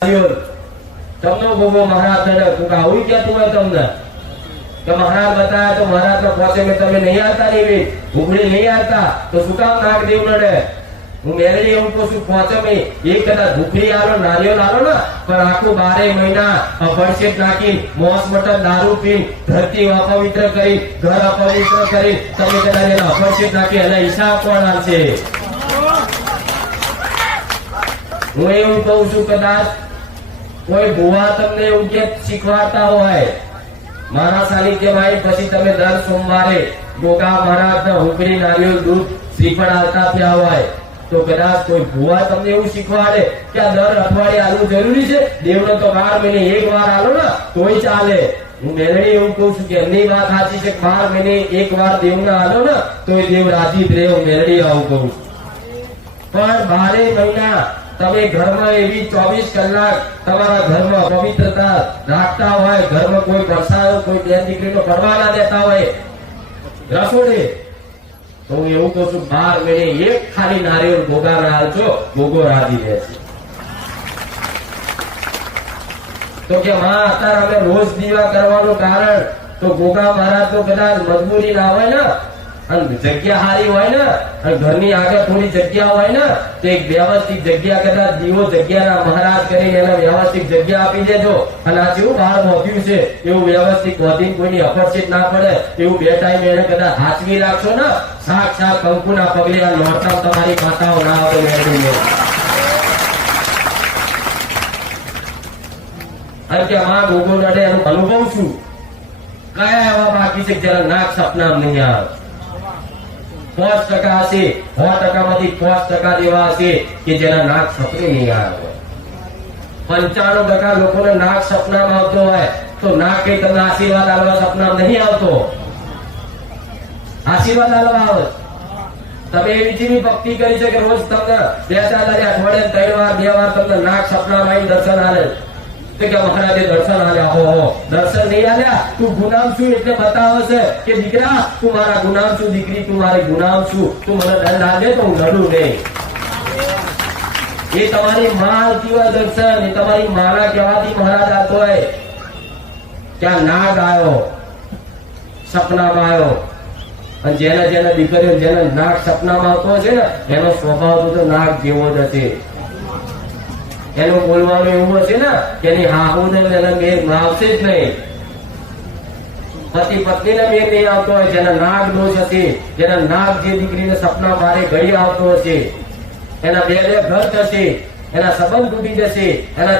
तमनो गोगो महाराज ने तुका हुई क्या तुम्हें तुमने तो महाराज बताया तो महाराज का पहुंचे में तुम्हें नहीं आता नहीं भी उगड़ी नहीं आता तो सुकाम नाग देव लड़े હું મેરે એવું કહું છું પહોંચો મે એક કદા ભૂખરી આલો નારિયેળ આલો ને પણ આખું 12 મહિના અભરશેટ નાખી મોસ મટન દારૂ પી ધરતી અપવિત્ર કરી ઘર અપવિત્ર કરી તમે કદા એને અભરશેટ નાખી એના હિસાબ કોણ આપશે હું એવું કહું છું કદાચ કોઈ ભુવા તમને એવું કે શીખવાડતા હોય મારા સાનિધ્યમાં પછી તમે દર સોમવારે ગોગા મહારાજના હુકરી નારિયેળ દૂધ શ્રીફળ આવતા થયા હોય તો કદાચ કોઈ ભુવા તમને એવું શીખવાડે કે આ દર અઠવાડિયે આલવું જરૂરી છે દેવનો તો 12 મહિને એક વાર આલો ને તોય ચાલે હું મેલડી એવું કહું છું કે એમની વાત સાચી છે 12 મહિને એક વાર દેવને આલો ને તોય દેવ રાજી જ રહે હું મેલડી આવું કહું પણ 12 મહિના તમે ઘરમાં એવી 24 કલાક તમારા ઘરમાં પવિત્રતા રાખતા હોય ઘરમાં કોઈ પરસાયો કોઈ બેન દીકરીનો કરવા ના દેતા હોય રસોડે તો હું એવું કહું છું 12 મહિને એક ખાલી નારિયેળ ગોગાને આલજો ગોગો રાજી રહેશે તો કે માં અત્યારે અમે રોજ દીવા કરવાનું કારણ તો ગોગા મહારાજ તો કદાચ મજબૂરી ના હોય ને અને જગ્યા હારી હોય ને અને ઘરની આગળ થોડી જગ્યા હોય ને તો એક વ્યવસ્થિત જગ્યા કદાચ દીવો જગ્યાના મહારાજ કરીને એને વ્યવસ્થિત જગ્યા આપી દેજો અને આ જેવું બહાર મોક્યું છે એવું વ્યવસ્થિત ગોધીને કોઈની અપરિચિત ના પડે એવું 2 ટાઈમ એને કદાચ હાચવી રાખશો ને સાક્ષાત કંકુના પગલે આ નોરતા તમારી માતાઓ ના આવે મેળવીને અને કે માં ગોગો નડે એનું અનુભવ છું કયા એવા બાકી છે જરા નાક સપના નહીં આવે 5% હશે 100%માંથી 5% એવા હશે કે જેના નાક સપને નહીં આવે 95% લોકોને નાક સપનામાં આવતો હોય તો નાક કઈ તમને આશીર્વાદ આલવા સપનામાં નહીં આવતો આશીર્વાદ આલવા આવે તમે એવી જેવી ભક્તિ કરી છે કે રોજ તમને 2-4 અઠવાડિયે 3 વાર 2 વાર તમને નાક સપનામાં આવીને દર્શન આલે કે મહારાજે દર્શન આલ્યા હો દર્શન નહીં આલ્યા તું ગુનામ છું એટલે બતાવે છે કે દીકરા તું મારા ગુનામ છું દીકરી તું મારી ગુનામ છું તું મને દંડ આલે તો હું લડું નહીં એ તમારી માં આવતી હોય દર્શન એ તમારી માના કહેવાથી મહારાજ આવતો હોય ત્યાં નાગ આવ્યો સપનામાં આવ્યો અને જેને દીકરીઓ જેને નાગ સપનામાં આવતો છે ને એનો સ્વભાવ તો નાગ જેવો જ હશે એનું બોલવાનું એવું હશે ને કે એની હાહુ ને મેર આવશે જ નહીં પતિ પત્નીને મેર નહીં આવતો હોય જેના નાગ દોષ હશે જેના નાગ જે દીકરીને સપના મારે ઘડી આવતો હશે એના 2 ઘર થશે એના સંબંધ તૂટી જશે એના